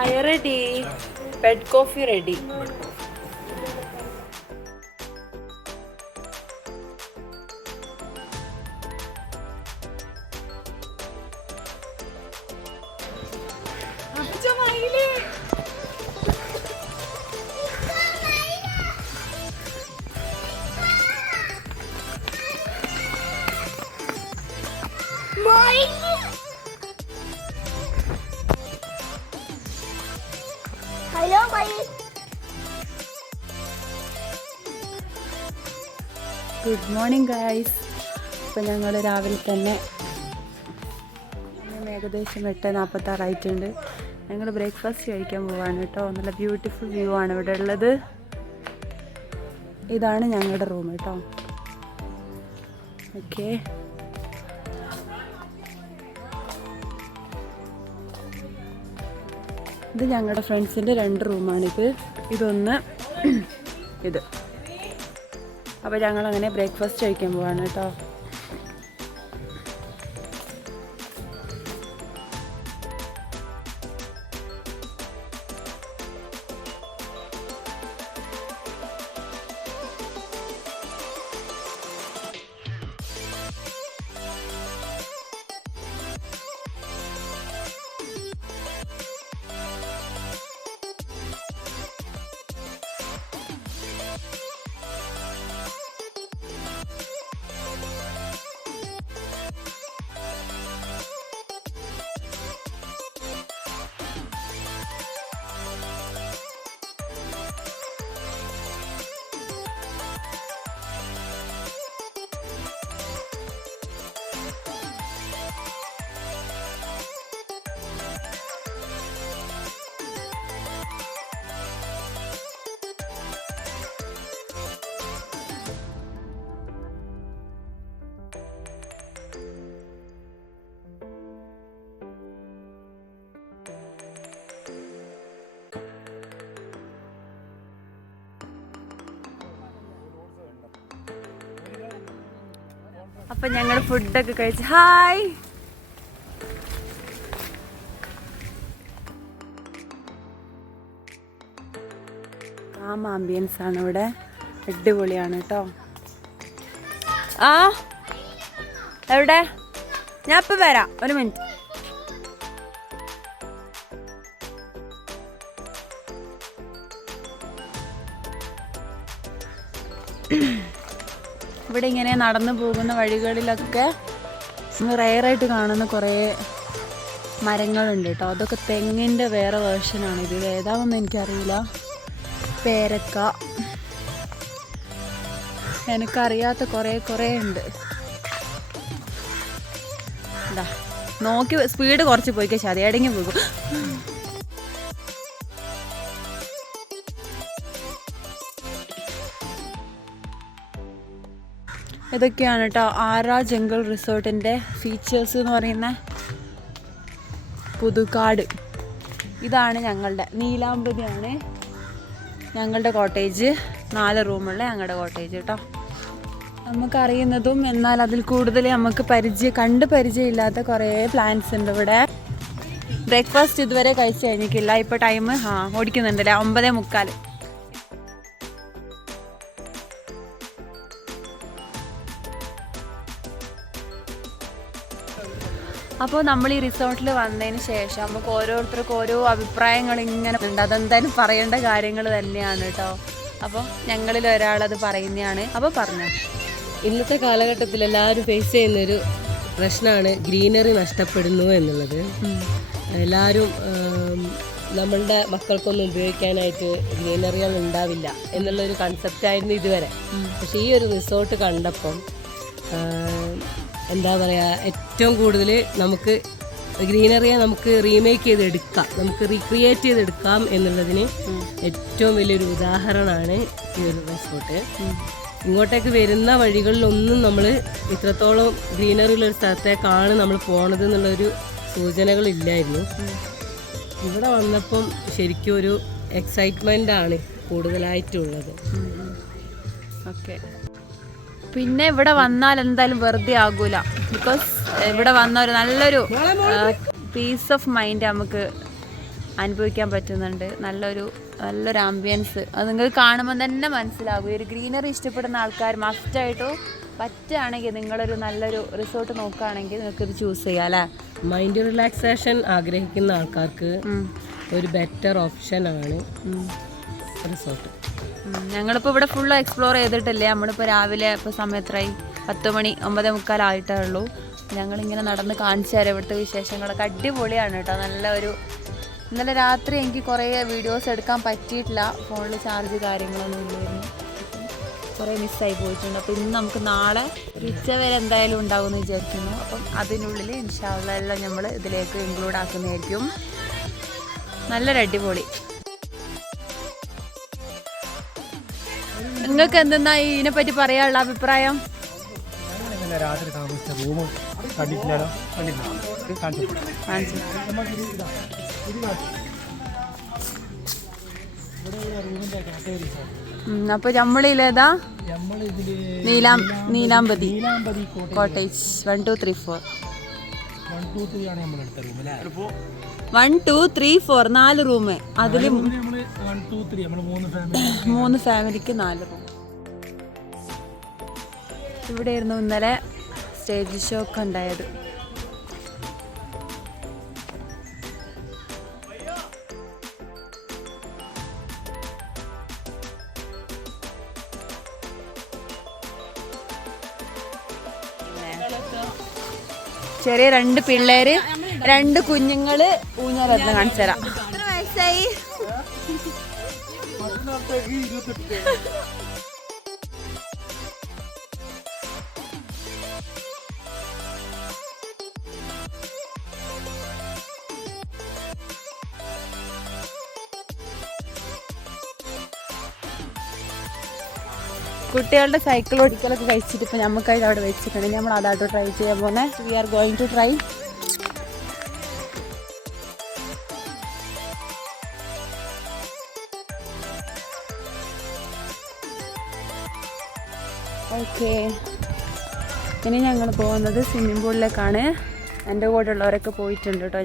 ചായ ready, bed coffee ready. Hello bye. Good morning guys. ഇപ്പം ഞങ്ങൾ രാവിലെ തന്നെ ഏകദേശം 8:46 ഞങ്ങൾ ബ്രേക്ക്ഫാസ്റ്റ് കഴിക്കാൻ പോവാണ് കേട്ടോ. നല്ല ബ്യൂട്ടിഫുൾ വ്യൂ ആണ് ഇവിടെ ഉള്ളത്. ഇതാണ് ഞങ്ങളുടെ റൂം കേട്ടോ. ഓക്കെ, ഇത് ഞങ്ങളുടെ ഫ്രണ്ട്സിൻ്റെ 2 റൂമാണിത്. ഇതൊന്ന് ഇത്. അപ്പോൾ ഞങ്ങളങ്ങനെ ബ്രേക്ക്ഫാസ്റ്റ് കഴിക്കാൻ പോവാണ് കേട്ടോ. അപ്പം ഞങ്ങൾ ഫുഡൊക്കെ കഴിച്ച് ഹായ് ആംബിയൻസ് ആണ് ഇവിടെ. അടിപൊളിയാണ് കേട്ടോ. ആ എവിടെ? ഞാൻ ഇപ്പം വരാം, 1 മിനിറ്റ്. ഇവിടെ ഇങ്ങനെ നടന്നു പോകുന്ന വഴികളിലൊക്കെ റെയറായിട്ട് കാണുന്ന കുറേ മരങ്ങളുണ്ട് കേട്ടോ. അതൊക്കെ തെങ്ങിൻ്റെ വേറെ വേർഷനാണ്. ഇത് ഏതാണെന്ന് എനിക്കറിയില്ല. പേരക്ക, എനിക്കറിയാത്ത കുറേ ഉണ്ട്. എന്താ നോക്കി സ്പീഡ് കുറച്ച് പോയിക്കോ, ചതയടങ്ങി പോകും. ഇതൊക്കെയാണ് കേട്ടോ ആര ജംഗിൾ റിസോർട്ടിൻ്റെ ഫീച്ചേഴ്സ് എന്ന് പറയുന്ന പുതുക്കാട്. ഇതാണ് ഞങ്ങളുടെ നീലാംബതിയാണ് ഞങ്ങളുടെ കോട്ടേജ്. 4 റൂമുള്ള ഞങ്ങളുടെ കോട്ടേജ് കേട്ടോ. നമുക്കറിയുന്നതും എന്നാൽ അതിൽ കൂടുതൽ നമുക്ക് കണ്ട് പരിചയമില്ലാത്ത കുറേ പ്ലാന്റ്സ് ഉണ്ട് ഇവിടെ. ബ്രേക്ക്ഫാസ്റ്റ് ഇതുവരെ കഴിച്ച് കഴിഞ്ഞിട്ടില്ല. ഇപ്പോൾ ടൈം ഓടിക്കുന്നുണ്ടല്ലേ 9:45. അപ്പോൾ നമ്മൾ ഈ റിസോർട്ടിൽ വന്നതിന് ശേഷം നമുക്ക് ഓരോരുത്തർക്കും ഓരോ അഭിപ്രായങ്ങൾ ഇങ്ങനെ ഉണ്ട്. അതെന്തായാലും പറയേണ്ട കാര്യങ്ങൾ തന്നെയാണ് കേട്ടോ. അപ്പം ഞങ്ങളിൽ ഒരാളത് പറയുന്നതാണ്. അപ്പോൾ പറഞ്ഞു, ഇന്നത്തെ കാലഘട്ടത്തിൽ എല്ലാവരും ഫേസ് ചെയ്യുന്നൊരു പ്രശ്നമാണ് ഗ്രീനറി നഷ്ടപ്പെടുന്നു എന്നുള്ളത്. എല്ലാവരും നമ്മളുടെ മക്കൾക്കൊന്നും ഉപയോഗിക്കാനായിട്ട് ഗ്രീനറികൾ ഉണ്ടാവില്ല എന്നുള്ളൊരു കൺസെപ്റ്റായിരുന്നു ഇതുവരെ. പക്ഷേ ഈ ഒരു റിസോർട്ട് കണ്ടപ്പം എന്താ പറയുക, ഏറ്റവും കൂടുതൽ നമുക്ക് ഗ്രീനറിയെ നമുക്ക് റീമേക്ക് ചെയ്തെടുക്കാം, നമുക്ക് റീക്രിയേറ്റ് ചെയ്തെടുക്കാം എന്നുള്ളതിന് ഏറ്റവും വലിയൊരു ഉദാഹരണമാണ് ഈ ഒരു റിസോർട്ട്. ഇങ്ങോട്ടേക്ക് വരുന്ന വഴികളിലൊന്നും നമ്മൾ ഇത്രത്തോളം ഗ്രീനറി ഉള്ളൊരു സ്ഥലത്തേക്കാണ് നമ്മൾ പോണത് എന്നുള്ളൊരു സൂചനകളില്ലായിരുന്നു. ഇവിടെ വന്നപ്പം ശരിക്കും ഒരു എക്സൈറ്റ്മെൻ്റ് ആണ് കൂടുതലായിട്ടുള്ളത്. ഓക്കെ, പിന്നെ ഇവിടെ വന്നാൽ എന്തായാലും വെറുതെ ആകൂല. ബിക്കോസ് ഇവിടെ വന്ന ഒരു നല്ലൊരു പീസ് ഓഫ് മൈൻഡ് നമുക്ക് അനുഭവിക്കാൻ പറ്റുന്നുണ്ട്. നല്ലൊരു ആംബിയൻസ് അത് നിങ്ങൾക്ക് കാണുമ്പോൾ തന്നെ മനസ്സിലാകും. ഒരു ഗ്രീനറി ഇഷ്ടപ്പെടുന്ന ആൾക്കാർ മസ്റ്റായിട്ടും പറ്റുകയാണെങ്കിൽ നിങ്ങളൊരു നല്ലൊരു റിസോർട്ട് നോക്കുകയാണെങ്കിൽ നിങ്ങൾക്ക് ഇത് ചൂസ് ചെയ്യാം അല്ലേ. മൈൻഡ് റിലാക്സേഷൻ ആഗ്രഹിക്കുന്ന ആൾക്കാർക്ക് ഒരു ബെറ്റർ ഓപ്ഷനാണ് റിസോർട്ട്. ഞങ്ങളിപ്പോൾ ഇവിടെ ഫുള്ള് എക്സ്പ്ലോർ ചെയ്തിട്ടില്ലേ. നമ്മളിപ്പോൾ രാവിലെ ഇപ്പോൾ സമയത്തായി 10 മണി 9:45 ആയിട്ടേ ഉള്ളൂ. ഞങ്ങളിങ്ങനെ നടന്ന് കാണിച്ചു തരാം ഇവിടുത്തെ വിശേഷങ്ങളൊക്കെ. അടിപൊളിയാണ് കേട്ടോ. ഇന്നലെ രാത്രി എനിക്ക് കുറേ വീഡിയോസ് എടുക്കാൻ പറ്റിയിട്ടില്ല, ഫോണിൽ ചാർജ് കാര്യങ്ങളൊന്നും ഇല്ലായിരുന്നു, കുറേ മിസ്സായി പോയിട്ടുണ്ട്. അപ്പോൾ ഇന്ന് നമുക്ക് നാളെ ഒരു ഉച്ചവരെ എന്തായാലും ഉണ്ടാകുമെന്ന് വിചാരിക്കുന്നു. അപ്പം അതിനുള്ളിൽ ഇൻഷാ അല്ലാഹ് എല്ലാം നമ്മൾ ഇതിലേക്ക് ഇൻക്ലൂഡ് ആക്കുന്നതായിരിക്കും. നല്ലൊരു അടിപൊളി. നിങ്ങൾക്ക് എന്തെന്നാ ഇതിനെപ്പറ്റി പറയാനുള്ള അഭിപ്രായം? രാത്രി താമസിച്ച റൂം കണ്ടിട്ടില്ലല്ലോ. അപ്പൊ നമ്മളിലേതാ? നീലാംബതി കോട്ടേജ് 1 2 3 4 1 2 3 4 4 റൂം. അതിൽ 3 ഫാമിലിക്ക് 4 റൂം. ഇവിടെയായിരുന്നു ഇന്നലെ സ്റ്റേജ് ഷോ ഒക്കെ ഉണ്ടായത്. ചെറിയ 2 പിള്ളേര് 2 കുഞ്ഞുങ്ങള് ഊഞ്ഞാലിരുന്ന് കാണിച്ചു തരാം. എത്ര വയസ്സായി? കുട്ടികളുടെ സൈക്കിൾ ഓടിക്കലൊക്കെ കഴിച്ചിട്ട് ഇപ്പം നമുക്കായിട്ട് അവിടെ വെച്ചിട്ടുണ്ട്. നമ്മൾ അതായിട്ട് ട്രൈ ചെയ്യാൻ പോകുന്നത്. We are going to try. Okay, ഇനി ഞങ്ങൾ പോകുന്നത് സ്വിമ്മിംഗ് പൂളിലേക്കാണ്. എൻ്റെ കൂടെ ഉള്ളവരൊക്കെ പോയിട്ടുണ്ട് കേട്ടോ.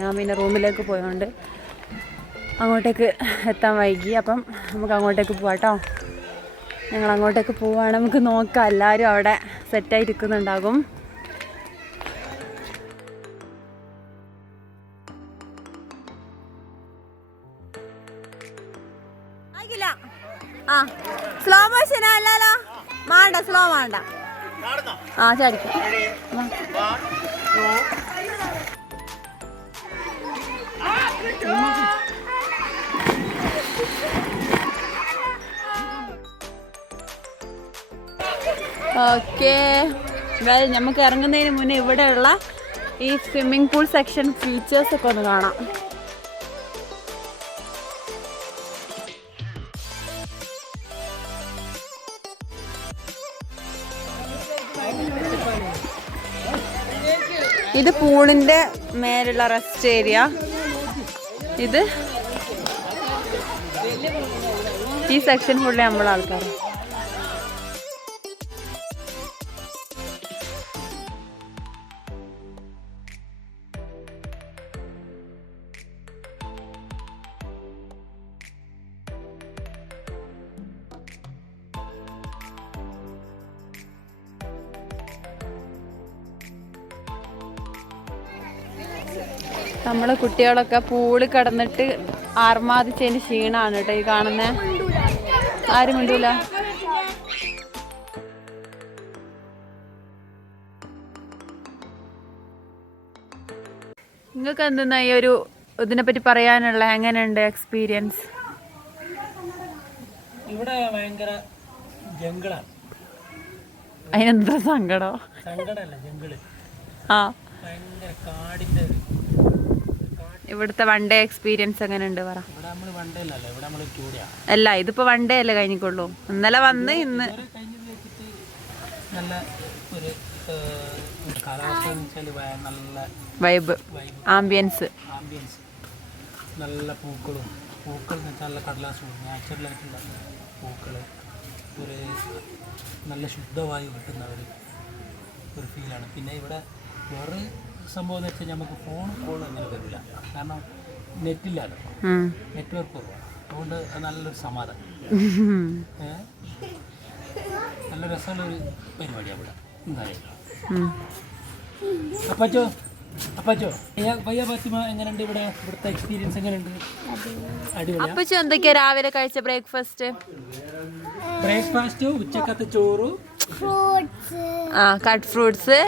ഞാൻ പിന്നെ റൂമിലേക്ക് പോയതുകൊണ്ട് അങ്ങോട്ടേക്ക് എത്താൻ വൈകി. അപ്പം നമുക്ക് അങ്ങോട്ടേക്ക് പോവാം കേട്ടോ. ഞങ്ങൾ അങ്ങോട്ടേക്ക് പോവുകയാണ്. നമുക്ക് നോക്കാം, എല്ലാവരും അവിടെ സെറ്റായിരിക്കുന്നുണ്ടാകും. ആ സ്ലോ മോഷനാ അല്ലല്ലോ, വേണ്ട സ്ലോ വേണ്ട. ആ ചാടിക്കും. ഓക്കെ, നമുക്ക് ഇറങ്ങുന്നതിന് മുന്നേ ഇവിടെയുള്ള ഈ സ്വിമ്മിംഗ് പൂൾ സെക്ഷൻ ഫീച്ചേഴ്സ് ഒക്കെ ഒന്ന് കാണാം. ഇത് പൂളിന്റെ മേലുള്ള റെസ്റ്റ് ഏരിയ. ഇത് ഈ സെക്ഷൻ ഫുള്ള് നമ്മളെ ആൾക്കാർ. നമ്മളെ കുട്ടികളൊക്കെ പൂള് കിടന്നിട്ട് ആർമാദിച്ചതിന് ക്ഷീണമാണ് കേട്ടോ ഈ കാണുന്നേ. ആരും മിണ്ടൂല. നിങ്ങൾക്ക് എന്തെന്നാ ഈ ഒരു ഇതിനെപ്പറ്റി പറയാനുള്ള? എങ്ങനെയുണ്ട് എക്സ്പീരിയൻസ്? ഇവിടെ ഭയങ്കര ജംഗിളാണ്. അതിനെന്താ സങ്കടം? സങ്കടമല്ല, ജംഗിള്. ആ, ഭയങ്കര കാടിന്റെ. ഇവിടുത്തെ വൺ ഡേ എക്സ്പീരിയൻസ് എങ്ങനെയുണ്ട് പറ? ഇവിടെ നമ്മൾ വൺ ഡേ അല്ലല്ലോ, ഇവിടെ നമ്മൾ 2 ഡേ ആണ്. അല്ല, ഇതിപ്പോ വൺ ഡേ അല്ലേ കഴിഞ്ഞിട്ടുള്ളൂ. ഇന്നലെ വന്ന് ഇന്ന് കഴിഞ്ഞത് വെച്ചിട്ട് നല്ല ഒരു കാലാവസ്ഥ, നല്ല വൈബ്, ആംബിയൻസ്. നല്ല പൂക്കൾ എന്ന് വെച്ചാൽ നല്ല കടലാസും നാച്ചുറലായിട്ടുള്ള പൂക്കൾ, ഒരു നല്ല ശുദ്ധവായു കിട്ടുന്ന ഒരു ഫീലാണ്. പിന്നെ ഇവിടെ വേറെ സംഭവം എന്ന് വെച്ചാൽ നമുക്ക് ഫോൺ കോൾ അങ്ങനെ വരില്ല. കാരണം നെറ്റില്ലല്ലോ, നെറ്റ്വർക്ക് കുറവാണ്. അതുകൊണ്ട് അത് നല്ലൊരു സമാധാനം. നല്ല രസമുള്ളൊരു പരിപാടിയാണ് ഇവിടെ എന്തായാലും. അപ്പച്ചോ പയ്യ ഫാത്തിമ എങ്ങനെയുണ്ട് ഇവിടെ? ഇവിടുത്തെ എക്സ്പീരിയൻസ് എങ്ങനെയുണ്ട്? അടിപൊളി. അപ്പച്ചോ എന്തൊക്കെയാ രാവിലെ കഴിച്ച ബ്രേക്ക്ഫാസ്റ്റ്? ഉച്ചക്കത്തെ ചോറ്, കട്ട് ഫ്രൂട്ട്സ്,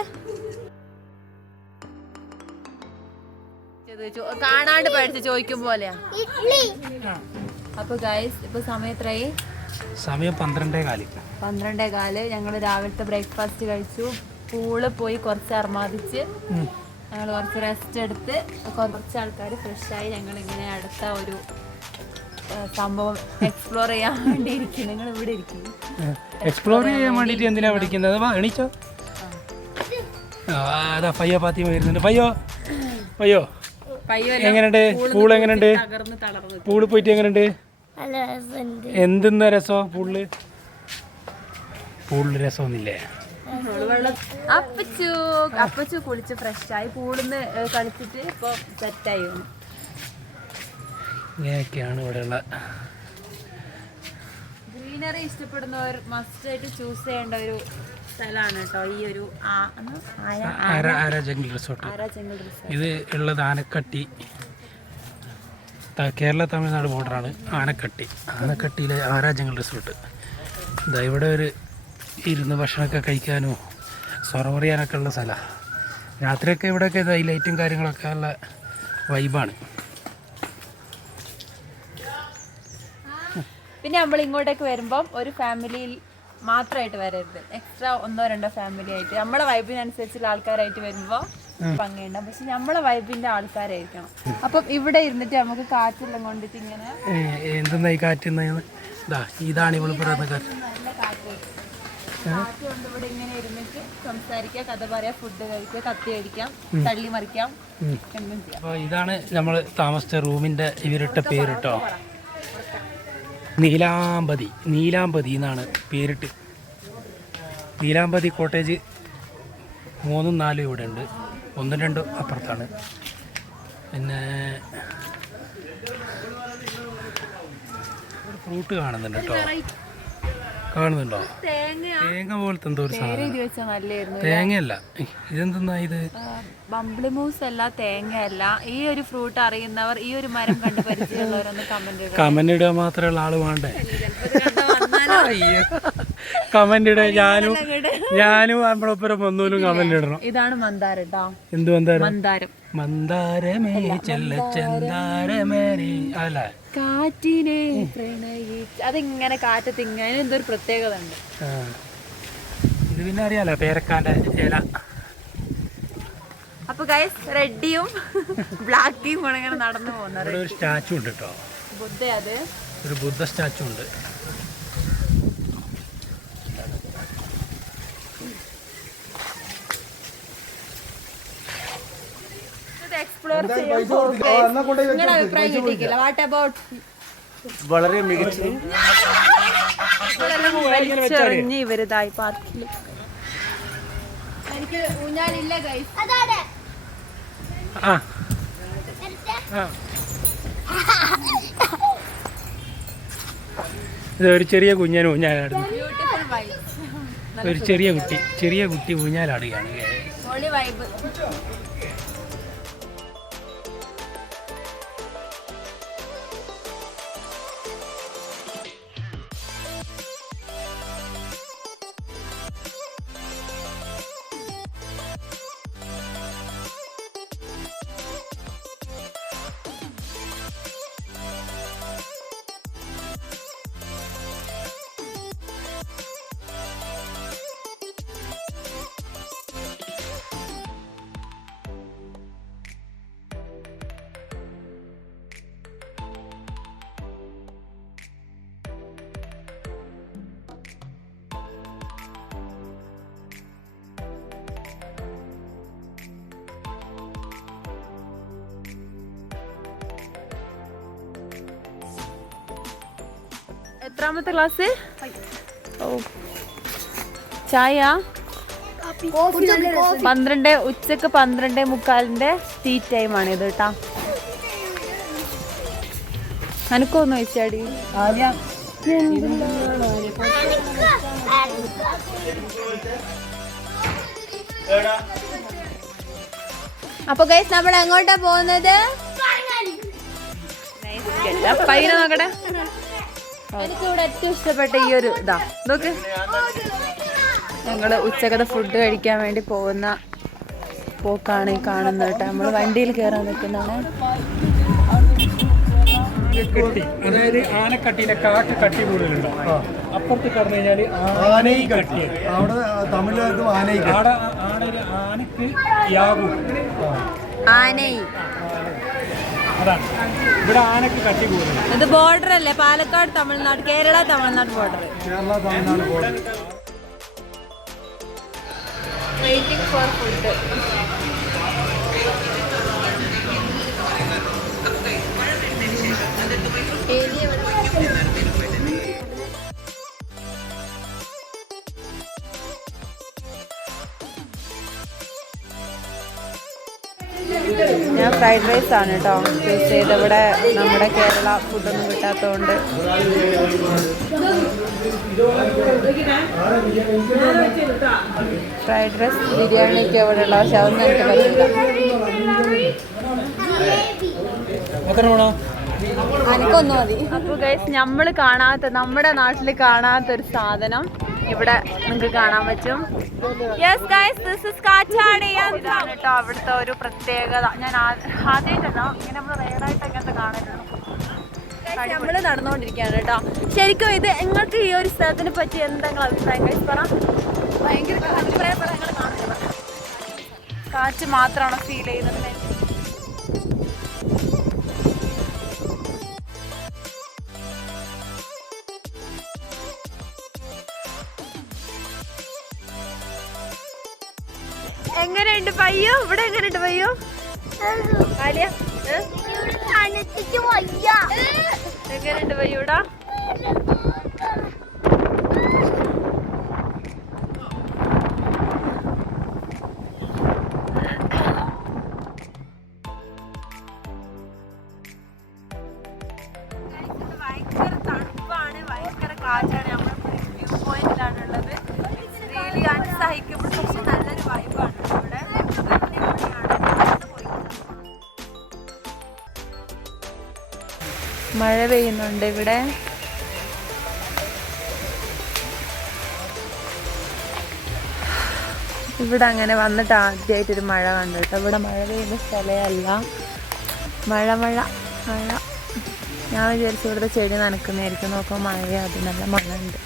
കാണാണ്ട് പഠിച്ച് ചോദിക്കും പോലെയാ. അപ്പൊ ഗൈസ് ഇപ്പൊ സമയത്രയായി? സമയം 12:15. 12:15. ഞങ്ങൾ രാവിലത്തെ ബ്രേക്ക്ഫാസ്റ്റ് കഴിച്ചു. പൂള് പോയി കുറച്ച് അർമാദിച്ച് ഞങ്ങൾ കുറച്ച് റെസ്റ്റ് എടുത്ത് കുറച്ച് ആൾക്കാർ ഫ്രഷായി ഞങ്ങൾ ഇങ്ങനെ അടുത്ത ഒരു സംഭവം എക്സ്പ്ലോർ ചെയ്യാൻ വേണ്ടി ഇരിക്കും. നിങ്ങൾ ഇവിടെ ഇരിക്കുന്നു. എക്സ്പ്ലോർ ചെയ്യാൻ വേണ്ടിട്ട് എന്തിനാ പഠിക്കുന്നത്? എണീച്ചോ. അതാ പയ്യ ഫാത്തിമ വരുന്നുണ്ട്. പയ്യോ എങ്ങനെയുണ്ട്? പൂള് എങ്ങനെയുണ്ട്? പൂള് പോയിട്ട് എങ്ങനെയുണ്ട്? എന്തെന്ന രസം? പൂളില് രസമൊന്നുമില്ലേ? അപ്പച്ചു കുളിച്ച് ഫ്രഷായി പൂളിന്ന് കളിച്ചിട്ട് ഇപ്പൊ സെറ്റായി. ഇങ്ങനെയൊക്കെയാണ് ഇവിടെയുള്ള ഗ്രീനറി ഇഷ്ടപ്പെടുന്നവർ മസ്റ്റ് ആയിട്ട് ചൂസ് ചെയ്യേണ്ട ഒരു സ്ഥലമാണ് കേട്ടോ ഈ ഒരു ആര ജംഗിൾ റിസോർട്ട്. ഇത് ഉള്ളത് ആനക്കട്ടി, കേരള തമിഴ്നാട് ബോർഡറാണ്. ആനക്കട്ടിയിലെ ആര ജംഗിൾ റിസോർട്ട്. ഇതാ ഇവിടെ ഒരു ഇരുന്ന് ഭക്ഷണമൊക്കെ കഴിക്കാനോ സൊറ പറയാനൊക്കെ ഉള്ള സ്ഥലമാണ്. രാത്രിയൊക്കെ ഇവിടെയൊക്കെ ഈ ലൈറ്റും കാര്യങ്ങളൊക്കെ ഉള്ള വൈബാണ്. പിന്നെ നമ്മൾ ഇങ്ങോട്ടേക്ക് വരുമ്പം ഒരു ഫാമിലിയിൽ മാത്രമായിട്ട് വരരുത്. എക്സ്ട്രാ 1-2 ഫാമിലി ആയിട്ട് നമ്മളെ വൈബിനനുസരിച്ചുള്ള ആൾക്കാരായിട്ട് വരുമ്പോൾ പങ്കുണ്ടാവും. പക്ഷെ നമ്മളെ വൈബിന്റെ ആൾക്കാരായിരിക്കണം. അപ്പം ഇവിടെ ഇരുന്നിട്ട് നമുക്ക് കാറ്റെല്ലാം കൊണ്ടിട്ട് ഇങ്ങനെ എന്തെന്നാ ഈ കാറ്റ്? ഇതാണ് ഇവള് പറയുന്ന കാറ്റ്. നല്ല കാറ്റ് കൊണ്ട് ഇവിടെ ഇങ്ങനെ ഇരുന്നിട്ട് സംസാരിക്കാം, കഥ പറയാം, ഫുഡ് കഴിക്കാം, കത്തി കഴിക്കാം, തള്ളി മറിക്കാം, എന്തും ചെയ്യാം. അപ്പോൾ ഇതാണ് നമ്മൾ താമസിച്ച റൂമിന്റെ ഇവരിട്ട പേര് കേട്ടോ. നീലാമ്പതി എന്നാണ് പേരിട്ട്. നീലാമ്പതി കോട്ടേജ് 3ഉം 4ഉം ഇവിടെ ഉണ്ട്. 1ഉം 2ഉം അപ്പുറത്താണ്. പിന്നെ ഫ്രൂട്ട് കാണുന്നുണ്ട് കേട്ടോ. കാണുന്നുണ്ടോ? തേങ്ങ പോലത്തെ എന്തോ ഒരു സാധനം. തേങ്ങയല്ല, ഇതെന്തെന്നാ ഇത്? ബംബ്ലിമൂസ് അല്ല, തേങ്ങയല്ല. ഈ ഒരു ഫ്രൂട്ട് അറിയുന്നവർ, ഈ ഒരു മരം കണ്ട് പരിചയമുള്ളവരൊന്ന് കമന്റ് ഇടുക മാത്രമുള്ള ആള് വേണ്ടേ? കമന്റ് ഇടുക. ഞാനും നമ്മളൊപ്പരം ഒന്നൂലും കമന്റ് ഇടണം. ഇതാണ് മന്ദാരം കേട്ടോ. എന്ത് മന്ദാരം? മന്ദാരമേ ചെല്ലച്ചന്താരമേ അല്ല കാറ്റിനെ പ്രണയിച്ച്. അതിങ്ങനെ കാറ്റത്ത് ഇങ്ങനെ എന്തൊരു പ്രത്യേകത ഉണ്ട്. ഇത് പിന്നെ അറിയാലോ, പേരക്കാന്റെ ഇല. അപ്പൊ ഗൈസ് റെഡിയും ബ്ലാക്ക് ടീയും കൂടെ ഇങ്ങനെ നടന്നു പോകുന്നത്. ഒരു സ്റ്റാച്ചു ഉണ്ട് കേട്ടോ. അത് ഒരു ബുദ്ധ സ്റ്റാച്ചു ഉണ്ട്. എക്സ്പ്ലോർ ചെയ്യാൻ നിങ്ങളുടെ അഭിപ്രായം കിട്ടിയില്ല. What about? വളരെ മികച്ച ഇവരിതായി പാർക്കിൽ. എനിക്ക് ഊഞ്ഞാലില്ല ഗൈസ്. ഇത് ഒരു ചെറിയ കുഞ്ഞൻ ഊഞ്ഞാലാടുന്നു. Beautiful vibe. ഒരു ചെറിയ കുട്ടി ഊഞ്ഞാലാടുകയാണ്. Holy vibe. എത്രാമത്തെ ക്ലാസ്? ചായ 12 ഉച്ചക്ക് 12:45 ടീ ടൈമാണ് ഇത് കേട്ടാ. അനക്കൊന്ന് വെച്ചാടി. അപ്പൊ ഗൈസ് നമ്മൾ എങ്ങോട്ടാ പോകുന്നത്? പയ്യനെ നോക്കട്ടെ. എനിക്ക് ഇവിടെ ഏറ്റവും ഇഷ്ടപ്പെട്ട ഈ ഒരു ഇതാ നോക്ക്. ഞങ്ങള് ഉച്ചക്കത്തെ ഫുഡ് കഴിക്കാൻ വേണ്ടി പോകുന്ന പോക്കാണ് ഈ കാണുന്നത് കേട്ടോ. നമ്മള് വണ്ടിയിൽ കയറാൻ നിൽക്കുന്നതാണ്. അതായത് ആനക്കട്ടിയിലെ കാട്ട് കട്ടി കൂടുതലുണ്ടോ? അപ്പുറത്ത് കടന്നു കഴിഞ്ഞാല് ആനക്കട്ടി. അവിടെ തമിഴ്നാട്ടിൽ ആനക്ക് യാഗു ആനൈ. അതാണ് ഇവിടെ ആനക്ക് കട്ടി കൂടുതൽ. ഇത് ബോർഡർ അല്ലേ? Palakkad Tamil Nadu, Kerala Tamil Nadu border. Kerala Tamil Nadu border. Waiting for food. ഞാൻ ഫ്രൈഡ് റൈസ് ആണ് കേട്ടോ ചൂസ് ചെയ്ത്. ഇവിടെ നമ്മുടെ കേരള ഫുഡൊന്നും കിട്ടാത്തതുകൊണ്ട് ഫ്രൈഡ് റൈസ് ബിരിയാണിയൊക്കെ അവിടെ ഉള്ള, പക്ഷെ അതൊന്നും എനിക്ക് പറ്റില്ല. എനിക്കൊന്നും മതി. അപ്പോൾ ഗൈസ് നമ്മൾ കാണാത്ത, നമ്മുടെ നാട്ടിൽ കാണാത്തൊരു സാധനം ഇവിടെ നിങ്ങൾക്ക് കാണാൻ പറ്റും. യെസ് ഗൈസ്, ദിസ് ഇസ് കാറ്റാടിയം. ഇതാണ് കേട്ടോ അവിടുത്തെ ഒരു പ്രത്യേകത. ഞാൻ ആദ്യമായിട്ടല്ല ഇങ്ങനെ നമ്മൾ റെയറായിട്ട് അങ്ങനത്തെ കാണുന്നുള്ളൂ. നമ്മൾ നടന്നുകൊണ്ടിരിക്കുകയാണ് കേട്ടോ. ശരിക്കും ഇത് നിങ്ങൾക്ക് ഈ ഒരു സ്ഥലത്തിനെ പറ്റി എന്തെങ്കിലും അഭിപ്രായം ഗൈസ് പറ. ഭയങ്കര അഭിപ്രായം പറ. നിങ്ങൾ കാണുന്നത് കാറ്റ് മാത്രമാണോ ഫീൽ ചെയ്യുന്നത്? എങ്ങനെയുണ്ട് പയ്യോ? ഇവിടെ എങ്ങനെയുണ്ട് പയ്യോ? എങ്ങനെയുണ്ട് പയ്യോ ഇവിടെ? ഭയങ്കര തണുപ്പാണ്, ഭയങ്കര കാറ്റാണ്. നമ്മൾ വ്യൂ പോയിന്റിലാണുള്ളത്. റിയലി അൺസഹിക്കബിൾ, പക്ഷെ നല്ലൊരു വൈബാണ് ഇവിടെ. മഴ പെയ്യുന്നുണ്ട് ഇവിടെ. ഇവിടെ അങ്ങനെ വന്നിട്ട് ആദ്യമായിട്ടൊരു മഴ കണ്ടു കേട്ടോ. ഇവിടെ മഴ പെയ്യുന്ന സ്ഥലമല്ല. മഴ മഴ മഴ. ഞാൻ വിചാരിച്ചു ഇവിടുത്തെ ചെടി നനക്കുന്നതായിരിക്കും. നോക്കുമ്പോൾ മഴ, അത് നല്ല മഴ ഉണ്ട്.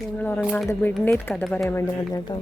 ഞങ്ങൾ ഉറങ്ങാതെ മിഡ് നൈറ്റ് കഥ പറയാൻ വേണ്ടി വന്നു കേട്ടോ.